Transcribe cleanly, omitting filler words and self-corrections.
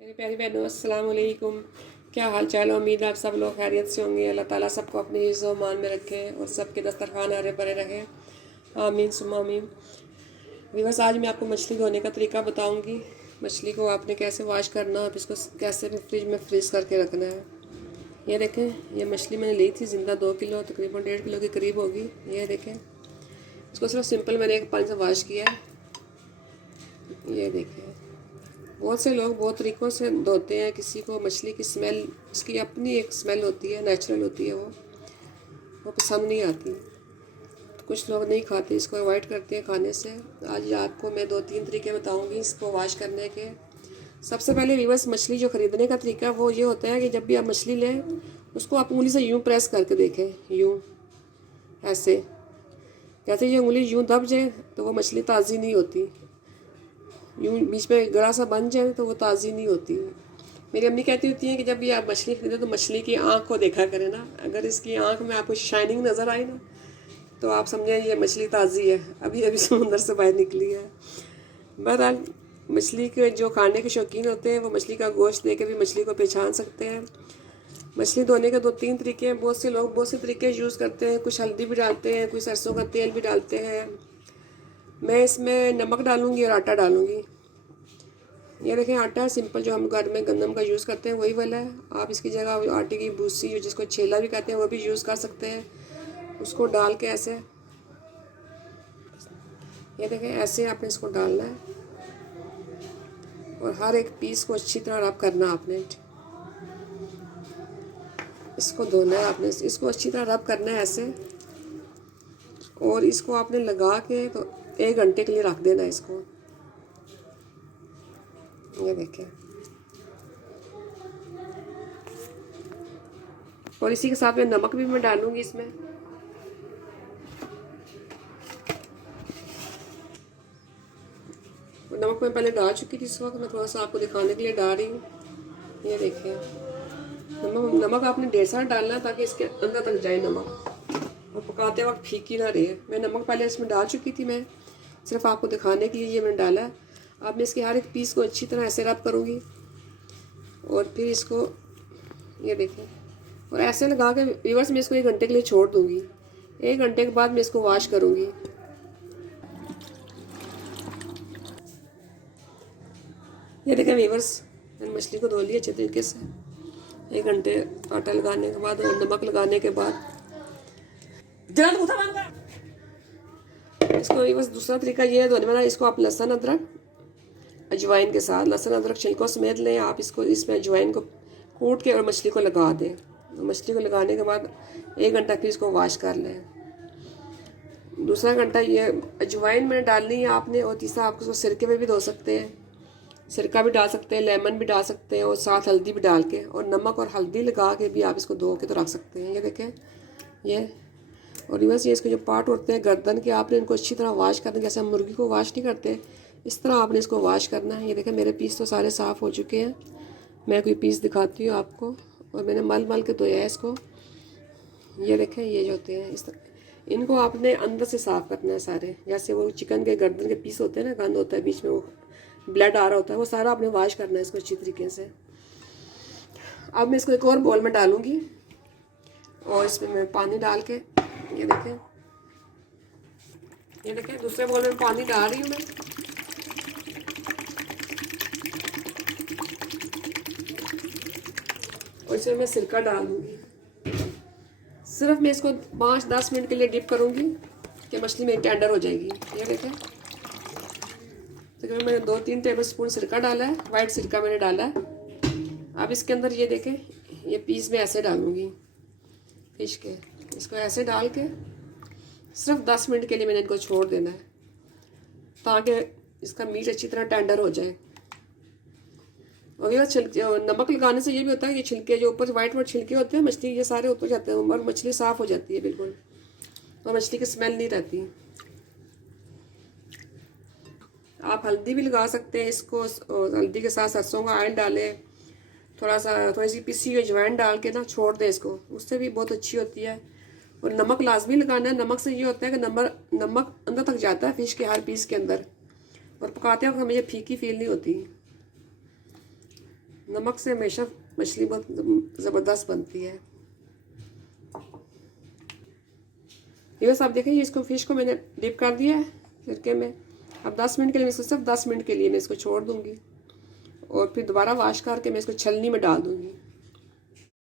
मेरी प्यारी बहनों, अस्सलाम वालेकुम। क्या हाल चाल है? उम्मीद है आप सब लोग खैरियत से होंगे। अल्लाह ताला सबको अपनी इज़्ज़ो मान में रखे और सबके दस्तरखान हरे भरे रखे। आमीन सुम्मा आमीन। बस आज मैं आपको मछली धोने का तरीका बताऊंगी। मछली को आपने कैसे वॉश करना और इसको कैसे फ्रिज में फ्रीज़ करके रखना है। ये देखें, ये मछली मैंने ली थी ज़िंदा 2 किलो, तकरीबन 1.5 किलो के करीब होगी। ये देखें, इसको सिर्फ सिंपल मैंने एक पानी से वॉश किया है। ये देखें, बहुत से लोग बहुत तरीक़ों से धोते हैं। किसी को मछली की स्मेल, इसकी अपनी एक स्मेल होती है, नेचुरल होती है, वो पसंद नहीं आती। तो कुछ लोग नहीं खाते, इसको अवॉइड करते हैं खाने से। आज आपको मैं 2-3 तरीके बताऊंगी इसको वॉश करने के। सबसे पहले व्यूअर्स, मछली जो ख़रीदने का तरीका वो ये होता है कि जब भी आप मछली लें उसको आप उंगली से यूँ प्रेस करके देखें, यूँ, ऐसे। जैसे ये उंगली यूँ दब जाए तो वो मछली ताज़ी नहीं होती। यूँ बीच में गड़ा सा बन जाए तो वो ताज़ी नहीं होती। मेरी अम्मी कहती होती हैं कि जब भी आप मछली खरीदें तो मछली की आँख को देखा करें ना। अगर इसकी आँख में आपको शाइनिंग नज़र आई ना तो आप समझें ये मछली ताज़ी है, अभी अभी समुंदर से बाहर निकली है। बहरहाल, मछली के जो खाने के शौकीन होते हैं वो मछली का गोश्त देकर भी मछली को पहचान सकते हैं। मछली धोने के 2-3 तरीके हैं। बहुत से लोग बहुत से तरीके यूज़ करते हैं। कुछ हल्दी भी डालते हैं, कुछ सरसों का तेल भी डालते हैं। मैं इसमें नमक डालूँगी और आटा डालूँगी। ये देखें, आटा सिंपल जो हम घर में गंदम का यूज़ करते हैं वही वाला है। आप इसकी जगह आटे की भूसी, जिसको छेला भी कहते हैं, वो भी यूज़ कर सकते हैं। उसको डाल के ऐसे, ये देखें, ऐसे आपने इसको डालना है और हर एक पीस को अच्छी तरह रब करना आपने। इसको धोना है आपने, इसको अच्छी तरह रब करना है ऐसे। और इसको आपने लगा के तो 1 घंटे के लिए रख देना है इसको। ये देखें, और इसी के साथ में नमक भी मैं डालूंगी इसमें। नमक मैं पहले डाल चुकी थी, इस वक्त मैं थोड़ा सा आपको दिखाने के लिए डाल रही हूँ। ये देखिए, नमक आपने ढेर सारा डालना है ताकि इसके अंदर तक जाए नमक और पकाते वक्त फीकी ना रहे। मैं नमक पहले इसमें डाल चुकी थी, मैं सिर्फ आपको दिखाने के लिए ये मैंने डाला है। अब मैं इसके हर एक पीस को अच्छी तरह ऐसे रब करूँगी और फिर इसको, ये देखें, और ऐसे लगा के व्यूअर्स मैं इसको 1 घंटे के लिए छोड़ दूँगी। 1 घंटे के बाद मैं इसको वॉश करूँगी। ये देखें व्यूअर्स, मैंने मछली को धो लिया अच्छे तरीके से। 1 घंटे आटा लगाने के बाद और नमक लगाने के बाद इसको व्यूअर्स दूसरा तरीका ये है धोने वाला। इसको आप लहसुन अदरक अजवाइन के साथ, लहसुन अदरक छिलकों समेत लें आप। इसको इसमें अजवाइन को कूट के और मछली को लगा दें। मछली को लगाने के बाद 1 घंटा फिर इसको वॉश कर लें। दूसरा घंटा ये अजवाइन में डालनी है आपने, और तीसरा आप इसको सिरके में भी धो सकते हैं। सिरका भी डाल सकते हैं, लेमन भी डाल सकते हैं और साथ हल्दी भी डाल के, और नमक और हल्दी लगा के भी आप इसको धो के तो रख सकते हैं। ये देखें, ये और बस ये इसके जो पार्ट होते हैं गर्दन के, आपने इनको अच्छी तरह वॉश करना है। जैसे हम मुर्गी को वॉश नहीं करते, इस तरह आपने इसको वॉश करना है। ये देखें, मेरे पीस तो सारे साफ़ हो चुके हैं। मैं कोई पीस दिखाती हूँ आपको, और मैंने मल मल के धोया है इसको। ये देखें, ये जो होते हैं इस तरह, इनको आपने अंदर से साफ़ करना है सारे। जैसे वो चिकन के गर्दन के पीस होते हैं ना, गंद होता है बीच में, वो ब्लड आ रहा होता है, वो सारा आपने वॉश करना है इसको अच्छी तरीके से। अब मैं इसको एक और बोल में डालूँगी और इसमें मैं पानी डाल के, ये देखें, ये देखें, दूसरे बोल में पानी डाल रही हूँ मैं। और इसमें मैं सिरका डाल दूँगी। सिर्फ मैं इसको 5-10 मिनट के लिए डिप करूँगी कि मछली मेरी टेंडर हो जाएगी। ये देखें, तकरीबन मैंने 2-3 टेबल स्पून सिरका डाला है, वाइट सिरका मैंने डाला है। अब इसके अंदर ये देखें, ये पीस में ऐसे डालूँगी फिश के। इसको ऐसे डाल के सिर्फ 10 मिनट के लिए मैंने इनको छोड़ देना है ताकि इसका मीट अच्छी तरह टेंडर हो जाए। और ये नमक लगाने से ये भी होता है कि छिलके जो ऊपर वाइट वाइट छिलके होते हैं मछली, ये सारे ऊपर जाते हैं और मछली साफ़ हो जाती है बिल्कुल, और मछली की स्मेल नहीं रहती। आप हल्दी भी लगा सकते हैं इसको, हल्दी के साथ सरसों का ऑयल डालें, थोड़ी सी पिसी हुई अजवाइन डाल के ना छोड़ दें इसको, उससे भी बहुत अच्छी होती है। और नमक लाजमी लगाना है। नमक से ये होता है कि नमक अंदर तक जाता है फिश के हर पीस के अंदर, और पकाते वक्त हमें ये फीकी फील नहीं होती। नमक से हमेशा मछली बहुत ज़बरदस्त बनती है। ये बस आप देखिए, इसको फिश को मैंने डिप कर दिया है सिरके में। अब 10 मिनट के लिए, इसको सिर्फ 10 मिनट के लिए मैं इसको छोड़ दूँगी और फिर दोबारा वॉश करके मैं इसको छलनी में डाल दूँगी।